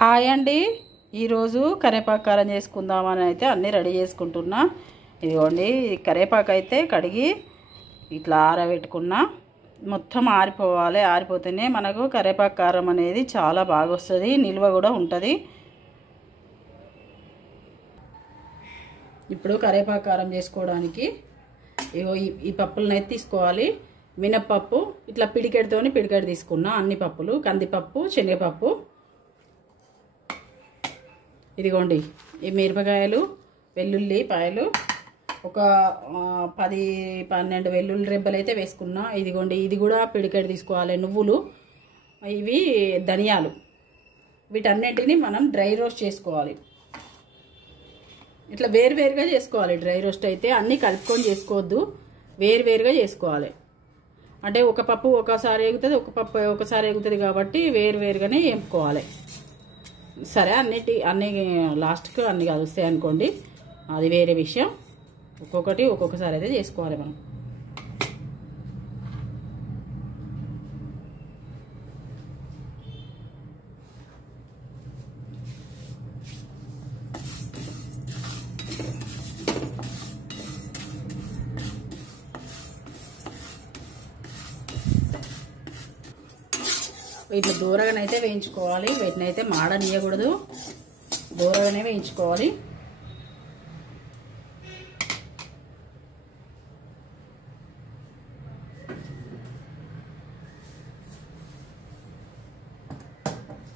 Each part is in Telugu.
హాయ్ అండి, ఈరోజు కరివేపాకు కారం చేసుకుందామని అయితే అన్నీ రెడీ చేసుకుంటున్నా. ఇదిగోండి, కరివేపాకు అయితే కడిగి ఇట్లా ఆరబెట్టుకున్నా. మొత్తం ఆరిపోవాలి, ఆరిపోతేనే మనకు కరివేపాకు కారం అనేది చాలా బాగా వస్తుంది, నిల్వ కూడా ఉంటుంది. ఇప్పుడు కరివేపాకు కారం చేసుకోవడానికి ఇగో ఈ పప్పులను అయితే తీసుకోవాలి. మినప్పప్పు ఇట్లా పిడికెడితోని పిడికెడు తీసుకున్నా, అన్ని పప్పులు, కందిపప్పు, శనగపప్పు. ఇదిగోండి ఈ మిరపకాయలు, వెల్లుల్లిపాయలు ఒక 10-12 వెల్లుల్లి రెబ్బలు అయితే వేసుకున్నా. ఇదిగోండి ఇది కూడా పిడికెడు తీసుకోవాలి. నువ్వులు, ఇవి ధనియాలు, వీటన్నిటిని మనం డ్రై రోస్ట్ చేసుకోవాలి. ఇట్లా వేరువేరుగా చేసుకోవాలి. డ్రై రోస్ట్ అయితే అన్నీ కలుపుకొని చేసుకోవద్దు, వేరువేరుగా చేసుకోవాలి. అంటే ఒక పప్పు ఒకసారి ఎగుతుంది, ఒక పప్పు ఒకసారి ఎగుతుంది, కాబట్టి వేరువేరుగానే వేపుకోవాలి. సరే, అన్నీ లాస్ట్కి అన్నీ కలుస్తాయి అనుకోండి, అది వేరే విషయం. ఒక్కొక్కటి ఒక్కొక్కసారి అయితే చేసుకోవాలి మనం. వీటిని దూరగానైతే వేయించుకోవాలి. వీటిని అయితే మాడనీయకూడదు, దూరగానే వేయించుకోవాలి.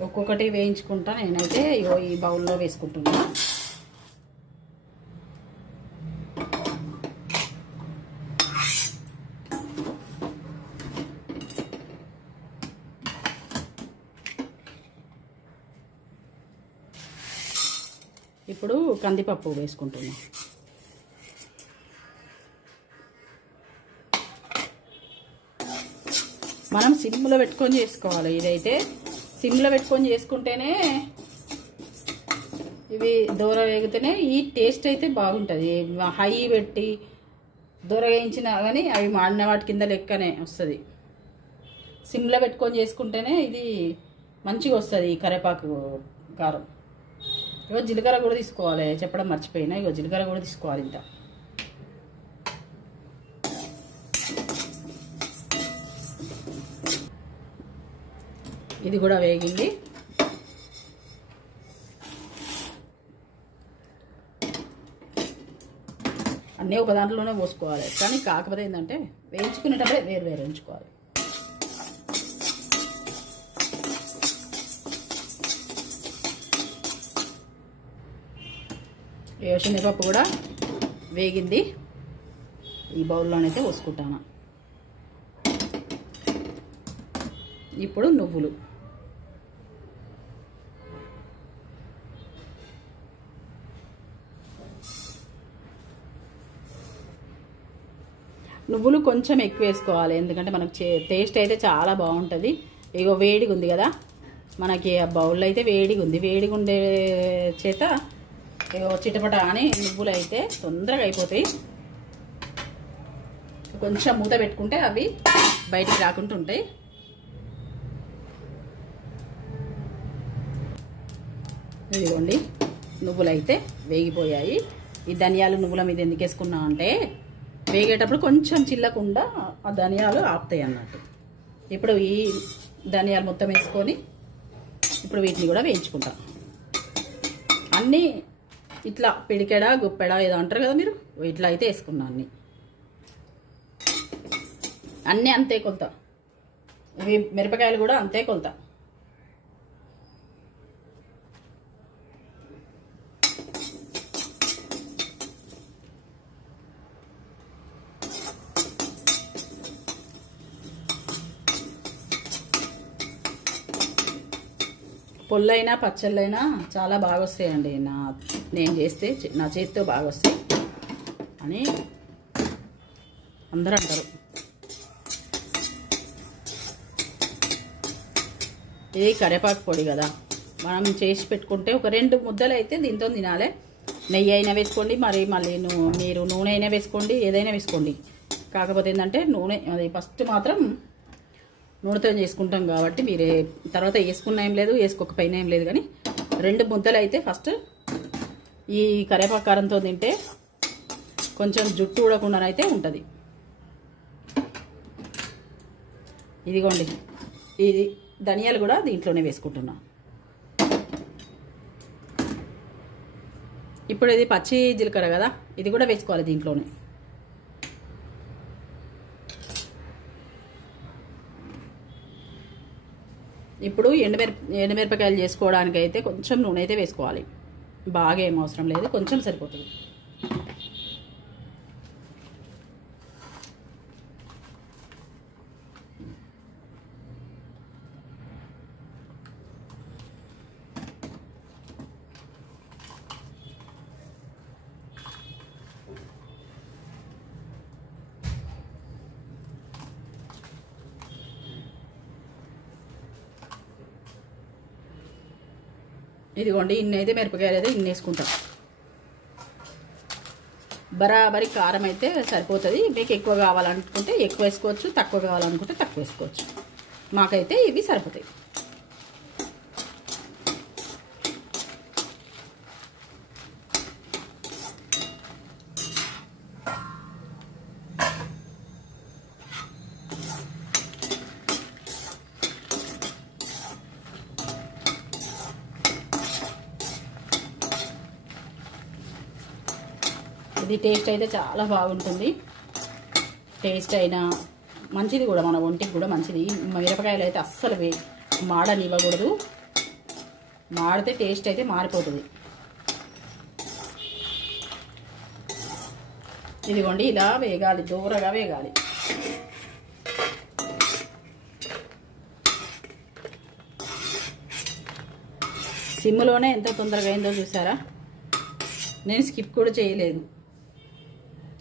ఒక్కొక్కటి వేయించుకుంటా. నేనైతే ఈ బౌల్లో వేసుకుంటున్నా. ఇప్పుడు కందిపప్పు వేసుకుంటున్నాం. మనం సిమ్లో పెట్టుకొని చేసుకోవాలి. ఇదైతే సిమ్లో పెట్టుకొని చేసుకుంటేనే, ఇవి దూర వేగితేనే ఈ టేస్ట్ అయితే బాగుంటుంది. హై పెట్టి దూర వేయించినా కానీ అవి మాడిన వాటి కింద లెక్కనే వస్తుంది. సిమ్లో పెట్టుకొని చేసుకుంటేనే ఇది మంచిగా వస్తుంది ఈ కరివేపాకు కారం. ఇగో జీలకర్ర కూడా తీసుకోవాలి, చెప్పడం మర్చిపోయినా. ఇగో జీలకర్ర కూడా తీసుకోవాలి. ఇంత ఇది కూడా వేగింది. అన్నీ ఒక దాంట్లోనే పోసుకోవాలి, కానీ కాకపోతే ఏంటంటే వేయించుకునేటప్పుడే వేరు వేరు వేయించుకోవాలి. శనగపప్పు కూడా వేగింది. ఈ బౌల్లోనైతే పోసుకుంటాను. ఇప్పుడు నువ్వులు, నువ్వులు కొంచెం ఎక్కువ వేసుకోవాలి, ఎందుకంటే మనకు టేస్ట్ అయితే చాలా బాగుంటుంది. ఇగో వేడిగా ఉంది కదా మనకి, ఆ బౌల్లో అయితే వేడిగా ఉంది. వేడిగా ఉండే చేత చిటపట అని నువ్వులు అయితే తొందరగా అయిపోతాయి. కొంచెం మూత పెట్టుకుంటే అవి బయటికి రాకుండా ఉంటాయి. ఇదిగోండి నువ్వులు అయితే వేగిపోయాయి. ఈ ధనియాలు నువ్వుల మీద ఎందుకు వేసుకున్నా అంటే, వేగేటప్పుడు కొంచెం చిల్లకుండా ఆ ధనియాలు ఆపుతాయి అన్నట్టు. ఇప్పుడు ఈ ధనియాలు మొత్తం వేసుకొని ఇప్పుడు వీటిని కూడా వేయించుకుంటాం. అన్నీ ఇట్లా పిడికెడా గుప్పెడా ఏదో అంటారు కదా మీరు, ఇట్లా అయితే వేసుకున్నా. అన్నీ అంతే కొలత. ఇవి మిరపకాయలు కూడా అంతే కొలత. పొల్లైనా పచ్చళ్ళైనా చాలా బాగా వస్తాయండి. నేను చేస్తే నా చేతితో బాగా వస్తాయి అని అందరూ అంటారు. ఇది కరివేపాకు పొడి కదా, మనం చేసి పెట్టుకుంటే ఒక 2 ముద్దలు అయితే దీంతో తినాలి. నెయ్యి అయినా వేసుకోండి, మళ్ళీ మీరు నూనె అయినా వేసుకోండి, ఏదైనా వేసుకోండి. కాకపోతే ఏంటంటే నూనె, అది ఫస్ట్ మాత్రం నూనెతో చేసుకుంటాం కాబట్టి మీరే తర్వాత వేసుకున్న ఏం లేదు, వేసుకోకపోయినా ఏం లేదు, కానీ 2 ముద్దలు అయితే ఫస్ట్ ఈ కరివేపాకు కారంతో తింటే కొంచెం జుట్టు ఊడకుండానైతే ఉంటుంది. ఇదిగోండి, ఇది ధనియాలు కూడా దీంట్లోనే వేసుకుంటున్నా. ఇప్పుడు ఇది పచ్చి జీలకర్ర కదా, ఇది కూడా వేసుకోవాలి దీంట్లోనే. ఇప్పుడు ఎండుమిరపకాయలు చేసుకోవడానికి అయితే కొంచెం నూనె అయితే వేసుకోవాలి. బాగా ఏం అవసరం లేదు, కొంచెం సరిపోతుంది. ఇదిగోండి, ఇన్ని అయితే మిరపకాయలు అయితే ఇన్ని వేసుకుంటాం. బరాబరి కారం అయితే సరిపోతుంది. మీకు ఎక్కువ కావాలనుకుంటే ఎక్కువ వేసుకోవచ్చు, తక్కువ కావాలనుకుంటే తక్కువ వేసుకోవచ్చు. మాకైతే ఇవి సరిపోతాయి. ఇది టేస్ట్ అయితే చాలా బాగుంటుంది. టేస్ట్ అయినా మంచిది కూడా, మన ఒంటికి కూడా మంచిది. మిరపకాయలు అయితే అస్సలు మాడనివ్వకూడదు. మాడితే టేస్ట్ అయితే మారిపోతుంది. ఇదిగోండి, ఇలా వేగాలి, దూరగా వేగాలి. సిమ్లోనే ఎంత తొందరగా అయిందో చూసారా? నేను స్కిప్ కూడా చేయలేదు,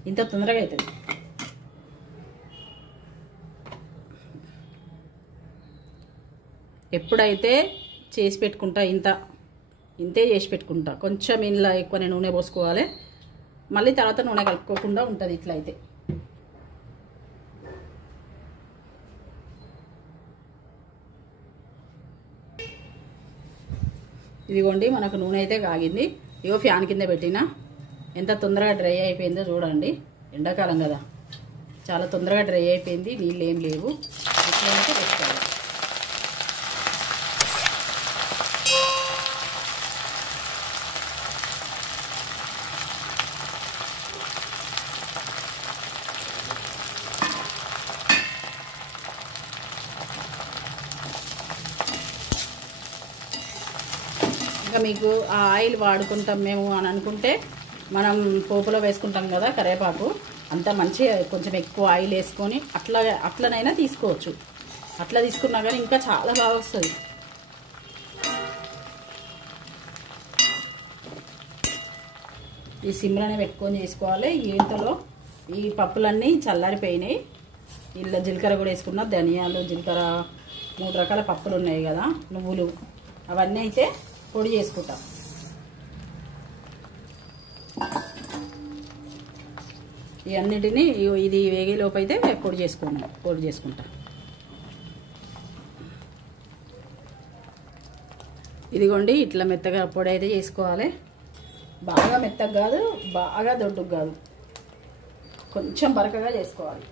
ఇంత తొందరగా అవుతుంది. ఎప్పుడైతే చేసి పెట్టుకుంటా ఇంతే చేసి పెట్టుకుంటా. కొంచెం ఇంట్లో ఎక్కువ నూనె పోసుకోవాలి, మళ్ళీ తర్వాత నూనె కలుపుకోకుండా ఉంటుంది ఇట్లా అయితే. ఇదిగోండి, మనకు నూనె అయితే కాగింది. ఇగో ఫ్యాన్ కింద పెట్టినా ఎంత తొందరగా డ్రై అయిపోయిందో చూడండి. ఎండాకాలం కదా, చాలా తొందరగా డ్రై అయిపోయింది. నీళ్ళు ఏం లేవు. ఇట్లయితే పెట్టుకోవాలి. ఇంకా మీకు ఆ ఆయిల్ వాడుకుంటాం మేము అని అనుకుంటే మనం పోపులో వేసుకుంటాం కదా కరివేపాకు, అంత మంచిగా కొంచెం ఎక్కువ ఆయిల్ వేసుకొని అట్లనైనా తీసుకోవచ్చు. అట్లా తీసుకున్నా కానీ ఇంకా చాలా బాగా వస్తుంది. ఈ సిమ్లోనే పెట్టుకొని చేసుకోవాలి. ఇంతలో ఈ పప్పులన్నీ చల్లారిపోయినాయి. ఇలా జీలకర్ర కూడా వేసుకున్నా, ధనియాలు, జీలకర్ర, 3 రకాల పప్పులు ఉన్నాయి కదా, నువ్వులు, అవన్నీ అయితే పొడి చేసుకుంటాం. ఇవన్నిటిని ఇది వేగేలోపు అయితే పొడి చేసుకుంటా. ఇదిగోండి, ఇట్లా మెత్తగా పొడి అయితే చేసుకోవాలి. బాగా మెత్తగా కాదు, బాగా దొడ్డుగా కాదు, కొంచెం బరకగా చేసుకోవాలి.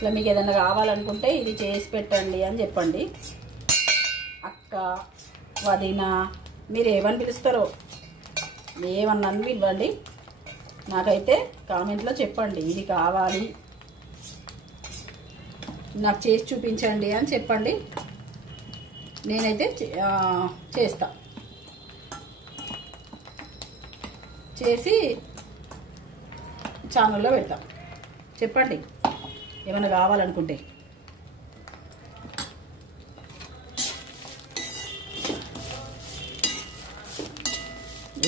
ఇట్లా మీకు ఏదైనా కావాలనుకుంటే ఇది చేసి పెట్టండి అని చెప్పండి. అక్క, వదిన, మీరు ఏమని పిలుస్తారో ఏమన్నా పిలవండి. నాకైతే కామెంట్లో చెప్పండి, ఇది కావాలి నాకు చేసి చూపించండి అని చెప్పండి. నేనైతే చేస్తా. చేసి ఛానల్లో పెడతా. చెప్పండి ఏమైనా కావాలనుకుంటే.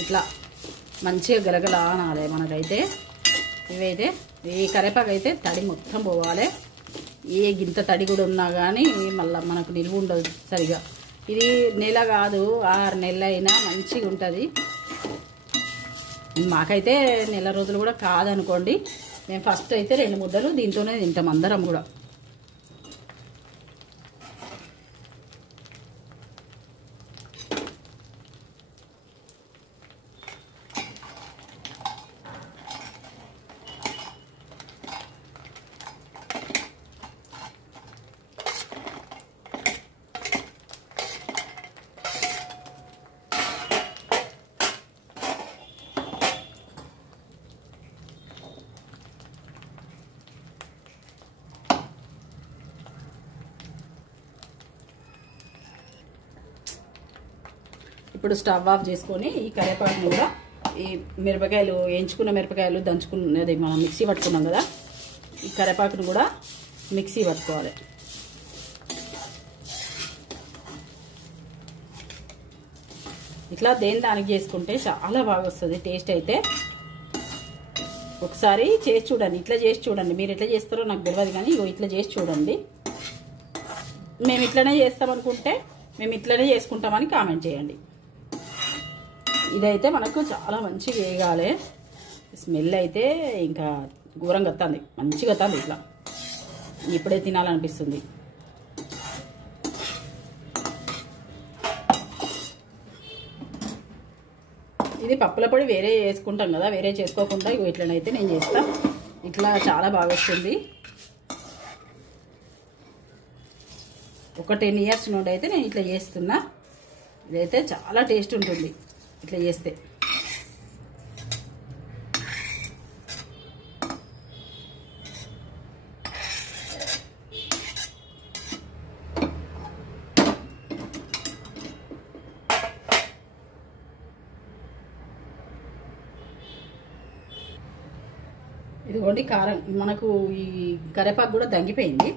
ఇట్లా మంచిగా గలగల అనాలి మనకైతే. ఇవైతే ఈ కరివేపాకు అయితే తడి మొత్తం పోవాలి. ఏ గింత తడి కూడా ఉన్నా కానీ మళ్ళీ మనకు నిలువ ఉండదు సరిగా. ఇది నెల కాదు 6 నెలలు అయినా మంచిగా ఉంటుంది. మాకైతే నెల రోజులు కూడా కాదనుకోండి. మేము ఫస్ట్ అయితే 2 ముద్దలు దీంతోనే తింటాం అందరం కూడా. ఇప్పుడు స్టవ్ ఆఫ్ చేసుకొని ఈ కరివేపాకును కూడా ఈ మిరపకాయలు వేయించుకున్న మిరపకాయలు దంచుకున్నది మనం మిక్సీ పట్టుకున్నాం కదా, ఈ కరివేపాకును కూడా మిక్సీ పట్టుకోవాలి. ఇట్లా దేని దానికి చేసుకుంటే చాలా బాగా వస్తుంది టేస్ట్ అయితే. ఒకసారి చేసి చూడండి, ఇట్లా చేసి చూడండి. మీరు ఎట్లా చేస్తారో నాకు తెలియదు కానీ ఇట్లా చేసి చూడండి. మేము ఇట్లనే చేస్తామనుకుంటే మేము ఇట్లనే చేసుకుంటామని కామెంట్ చేయండి. ఇదైతే మనకు చాలా మంచిగా వేగాలి. స్మెల్ అయితే ఇంకా ఘోరంగా వస్తుంది, మంచిగా వస్తుంది. ఇట్లా ఇప్పుడే తినాలనిపిస్తుంది. ఇది పప్పుల పొడి వేరే వేసుకుంటాం కదా, వేరే చేసుకోకుండా ఇట్లనైతే నేను చేస్తా. ఇట్లా చాలా బాగా వస్తుంది. ఒక 10 ఇయర్స్ నుండి అయితే నేను ఇట్లా చేస్తున్నా. ఇదైతే చాలా టేస్ట్ ఉంటుంది ఇట్లా చేస్తే. ఇదిగోండి కారం మనకు ఈ కరివేపాకు కూడా దంగిపోయింది.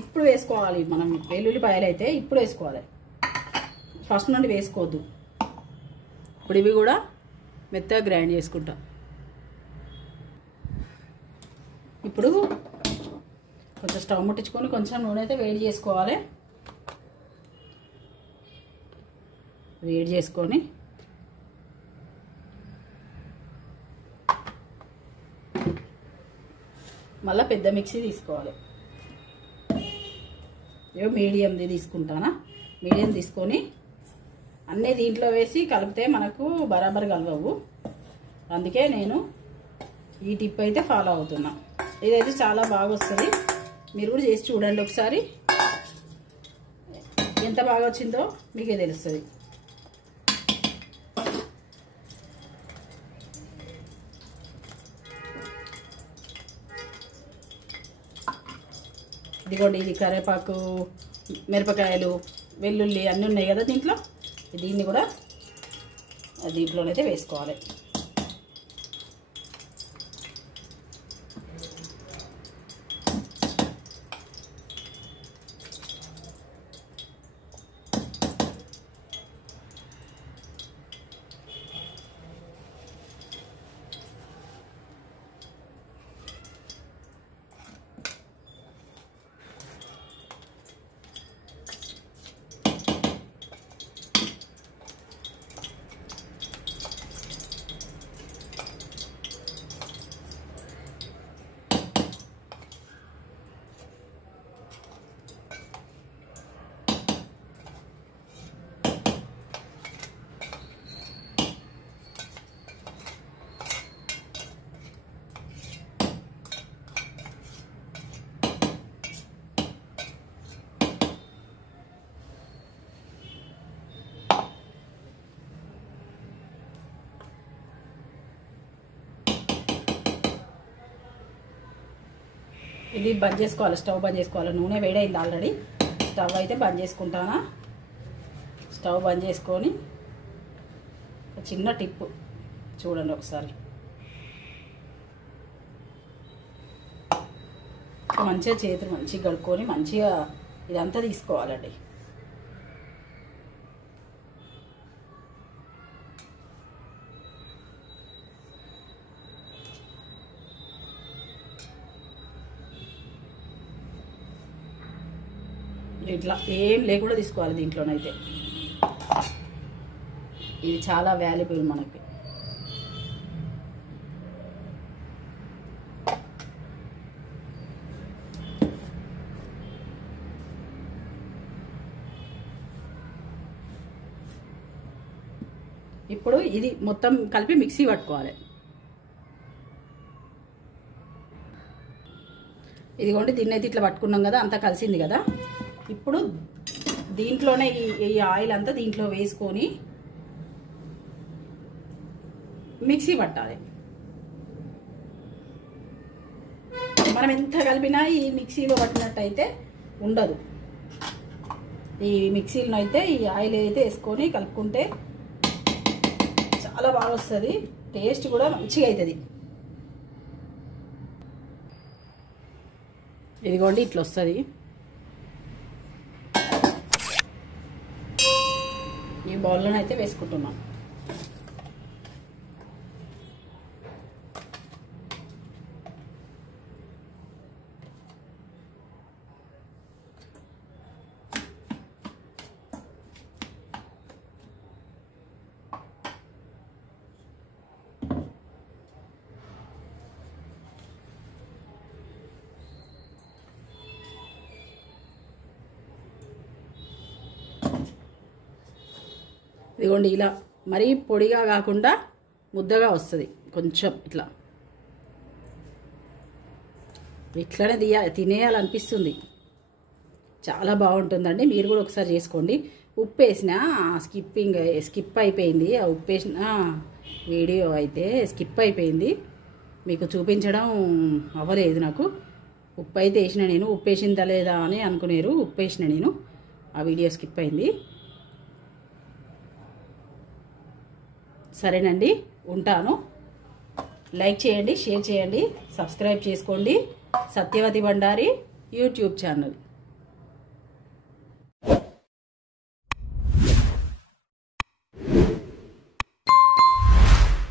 ఇప్పుడు వేసుకోవాలి మనం. వెల్లుల్లిపాయలు అయితే ఇప్పుడు వేసుకోవాలి, ఫస్ట్ నుండి వేసుకోవద్దు. ఇప్పుడు ఇవి కూడా మెత్తగా గ్రైండ్ చేసుకుంటాం. ఇప్పుడు కొంచెం స్టవ్ ముట్టించుకొని కొంచెం నూనె అయితే వేడి చేసుకోవాలి. వేడి చేసుకొని మళ్ళీ పెద్ద మిక్సీ తీసుకోవాలి. మీడియంది తీసుకుంటానా. మీడియం తీసుకొని అన్నీ దీంట్లో వేసి కలిపితే మనకు బరాబర్ కలవవు. అందుకే నేను ఈ టిప్ అయితే ఫాలో అవుతున్నా. ఇదైతే చాలా బాగా వస్తుంది. మీరు కూడా చేసి చూడండి ఒకసారి. ఎంత బాగా వచ్చిందో మీకే తెలుస్తుంది. ఇదిగోండి, ఇది కరివేపాకు, మిరపకాయలు, వెల్లుల్లి అన్నీ ఉన్నాయి కదా దీంట్లో. దీన్ని కూడా దీంట్లోనైతే వేసుకోవాలి. ఇది బంద్ చేసుకోవాలి, స్టవ్ బంద్ చేసుకోవాలి. నూనె వేడైంది ఆల్రెడీ. స్టవ్ అయితే బంద్ చేసుకుంటానా. స్టవ్ బంద్ చేసుకొని చిన్న టిప్పు చూడండి ఒకసారి. మంచిగా చేతులు మంచిగా కడుక్కొని మంచిగా ఇదంతా తీసుకోవాలండి. ఇట్లా ఏం లేకుండా తీసుకోవాలి దీంట్లోనైతే. ఇది చాలా వాల్యుబుల్ మనకి. ఇప్పుడు ఇది మొత్తం కలిపి మిక్సీ పట్టుకోవాలి. ఇదిగోండి దీన్ని అయితే ఇట్లా పట్టుకున్నాం కదా, అంతా కలిసింది కదా. ఇప్పుడు దీంట్లోనే ఈ ఆయిల్ అంతా దీంట్లో వేసుకొని మిక్సీ పట్టాలి. మనం ఎంత కలిపినా ఈ మిక్సీలో పట్టినట్టయితే ఉండదు. ఈ మిక్సీలో అయితే ఈ ఆయిల్ అయితే వేసుకొని కలుపుకుంటే చాలా బాగా వస్తుంది, టేస్ట్ కూడా మంచిగా అవుతుంది. ఇదిగోండి ఇట్లా వస్తుంది. ఈ బౌల్లోనైతే వేసుకుంటున్నాం. ఇదిగోండి ఇలా మరీ పొడిగా కాకుండా ముద్దగా వస్తుంది. కొంచెం ఇట్లానే తినేయాలనిపిస్తుంది. చాలా బాగుంటుందండి. మీరు కూడా ఒకసారి చేసుకోండి. ఉప్పు వేసిన స్కిప్ అయిపోయింది. ఆ ఉప్పు వేసిన వీడియో అయితే స్కిప్ అయిపోయింది, మీకు చూపించడం అవ్వలేదు. నాకు ఉప్పు అయితే వేసిన, నేను ఉప్పు వేసిందా లేదా అని అనుకునేరు. ఉప్పు వేసిన నేను, ఆ వీడియో స్కిప్ అయింది. సరేనండి, ఉంటాను. లైక్ చేయండి, షేర్ చేయండి, సబ్స్క్రైబ్ చేసుకోండి. Satyavathi Bandari YouTube channel.